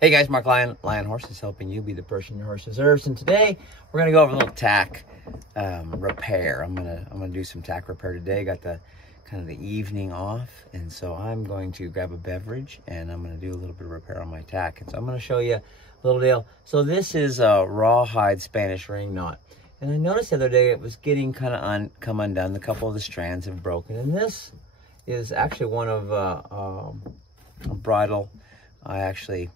Hey guys, Mark Lion Horses, helping you be the person your horse deserves. And today we're gonna go over a little tack repair. I'm gonna do some tack repair today. Got the kind of the evening off, and so I'm going to grab a beverage and I'm gonna do a little bit of repair on my tack. And so I'm gonna show you a little deal. So this is a rawhide Spanish ring knot, and I noticed the other day it was getting kind of come undone. A couple of the strands have broken, and this is actually one of a bridle. I actually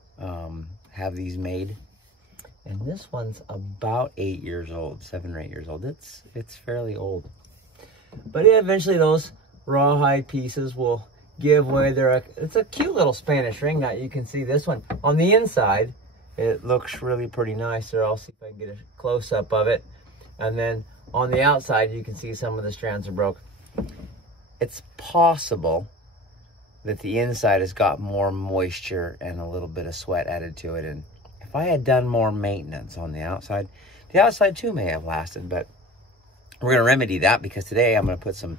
have these made, and this one's about 8 years old, 7 or 8 years old. It's fairly old, but eventually those rawhide pieces will give way. It's a cute little Spanish ring knot. You can see this one on the inside. It looks really pretty nice there. I'll see if I can get a close-up of it. And then on the outside, you can see some of the strands are broke. It's possible that the inside has got more moisture and a little bit of sweat added to it. And if I had done more maintenance on the outside too may have lasted, but we're gonna remedy that because today I'm gonna put some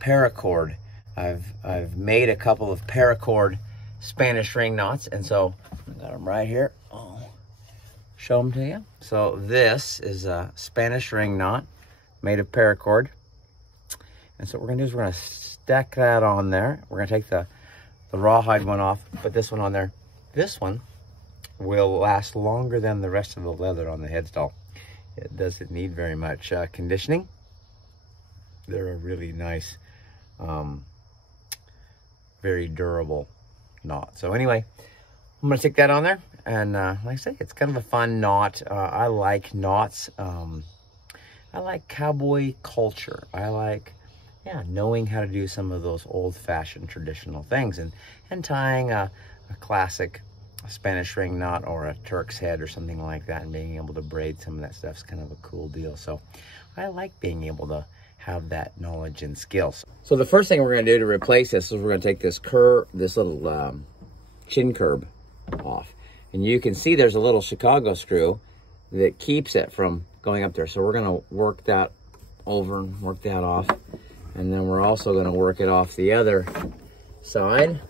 paracord. I've made a couple of paracord Spanish ring knots, and so I got them right here. I'll show them to you. So this is a Spanish ring knot made of paracord. And so what we're gonna do is we're gonna stack that on there. We're gonna take the rawhide one off, put this one on there. This one will last longer than the rest of the leather on the headstall. It doesn't need very much conditioning. They're a really nice, very durable knot. So anyway, I'm gonna stick that on there, and like I say, it's kind of a fun knot. I like knots. I like cowboy culture. I like, knowing how to do some of those old-fashioned traditional things, and tying a classic Spanish ring knot or a Turk's head or something like that, and being able to braid some of that stuff's kind of a cool deal. So I like being able to have that knowledge and skills. So the first thing we're going to do to replace this is we're going to take this little chin curb off, and you can see there's a little Chicago screw that keeps it from going up there. So we're going to work that over and work that off. And then we're also going to work it off the other side.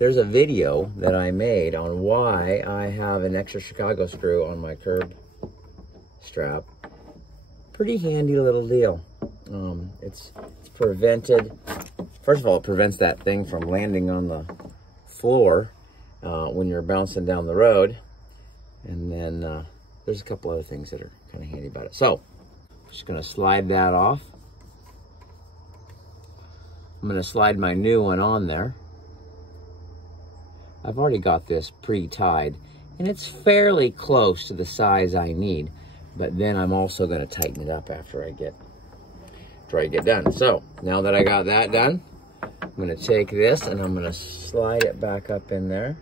There's a video that I made on why I have an extra Chicago screw on my curb strap. Pretty handy little deal. It's prevented, first of all, it prevents that thing from landing on the floor when you're bouncing down the road. And then there's a couple other things that are kind of handy about it. So, just going to slide that off. I'm going to slide my new one on there. I've already got this pre-tied, and it's fairly close to the size I need, but then I'm also going to tighten it up after I get done. So now that I got that done, I'm going to take this and I'm going to slide it back up in there.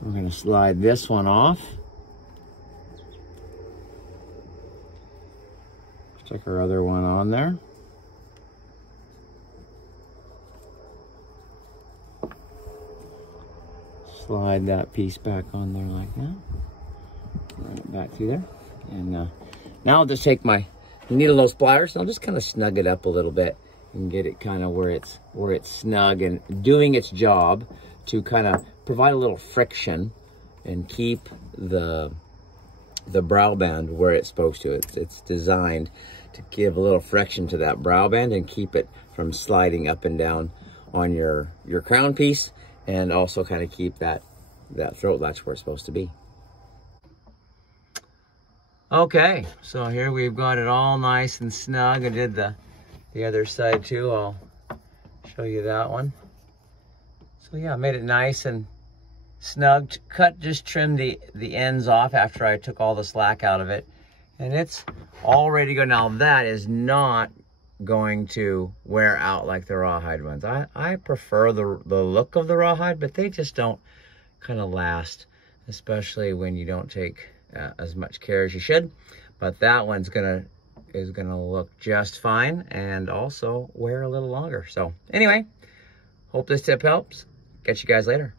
We're going to slide this one off. Stick our other one on there. Slide that piece back on there like that. Run it back through there. And now I'll just take my needle nose pliers and I'll just kind of snug it up a little bit and get it kind of where it's snug and doing its job to kind of provide a little friction and keep the brow band where it's supposed to. It's designed to give a little friction to that brow band and keep it from sliding up and down on your crown piece, and also kind of keep that throat latch where it's supposed to be. Okay, so here we've got it all nice and snug. I did the other side too. I'll show you that one. So yeah, I made it nice and snug. Just trimmed the ends off after I took all the slack out of it. And it's all ready to go. Now that is not going to wear out like the rawhide ones. I prefer the look of the rawhide, but they just don't kind of last, especially when you don't take as much care as you should. But that one's is gonna look just fine and also wear a little longer. So anyway, hope this tip helps. Catch you guys later.